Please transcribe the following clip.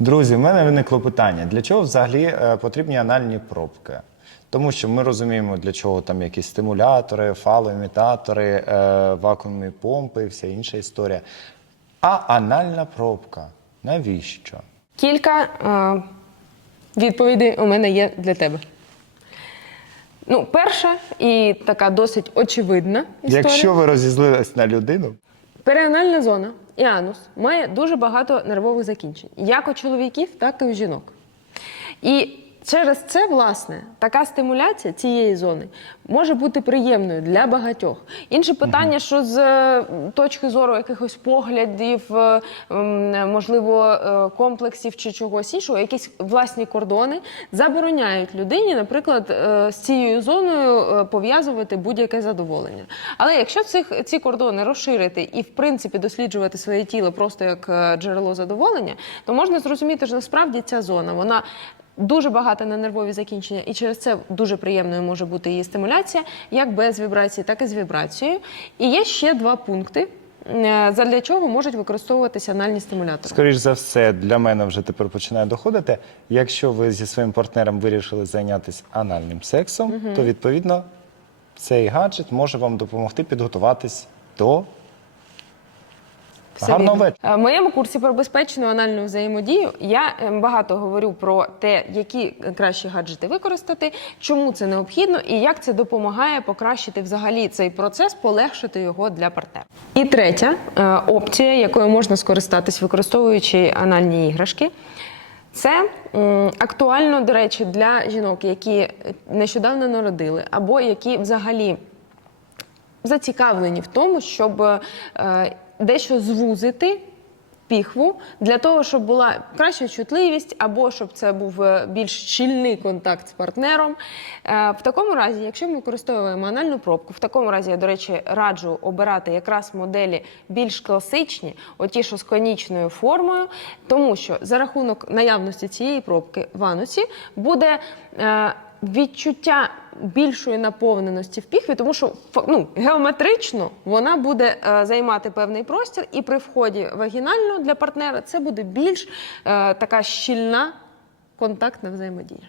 Друзі, в мене виникло питання: для чого взагалі е, потрібні анальні пробки? Тому що ми розуміємо, для чого там якісь стимулятори, фалоімітатори, е, вакуумні помпи і вся інша історія. А анальна пробка навіщо? Кілька е, відповідей у мене є для тебе. Ну, перша і така досить очевидна історія. Якщо ви розізлились на людину, Періанальна зона і анус має дуже багато нервових закінчень, як у чоловіків, так і у жінок. І через це, власне, така стимуляція цієї зони може бути приємною для багатьох. Інше питання, що з е, точки зору якихось поглядів, е, можливо, е, комплексів чи чогось іншого, якісь власні кордони забороняють людині, наприклад, з цією зоною пов'язувати будь-яке задоволення. Але якщо цих ці кордони розширити і в принципі досліджувати своє тіло просто як джерело задоволення, то можна зрозуміти, що насправді ця зона вона. Дуже багата на нервові закінчення, і через це дуже приємною може бути її стимуляція, як без вібрації, так і з вібрацією. І є ще два пункти, е, задля чого можуть використовуватися анальні стимулятори. скоріш за все, для мене вже тепер починає доходити. Якщо ви зі своїм партнером вирішили зайнятися анальним сексом, то відповідно цей гаджет може вам допомогти підготуватись до Все гарного вірно. вечора. Е, В моєму курсі про безпечну анальну взаємодію я е, багато говорю про те, які кращі гаджети використати, чому це необхідно і як це допомагає покращити взагалі цей процес, полегшити його для партнера. І третя е, опція, якою можна скористатись, використовуючи анальні іграшки. Це актуально, до речі, для жінок, які нещодавно народили, або які взагалі зацікавлені в тому, щоб е, дещо звузити піхву для того, щоб була краща чутливість, або щоб це був е, більш щільний контакт з партнером. Е, в такому разі, якщо ми використовуємо анальну пробку, в такому разі я, до речі, раджу обирати якраз моделі більш класичні, оті, що з конічною формою, тому що за рахунок наявності цієї пробки в анусі буде. Відчуття більшої наповненості в піхві, тому що ну, геометрично вона буде е, займати певний простір, і при вході вагінально для партнера це буде більш е, така щільна контактна взаємодія.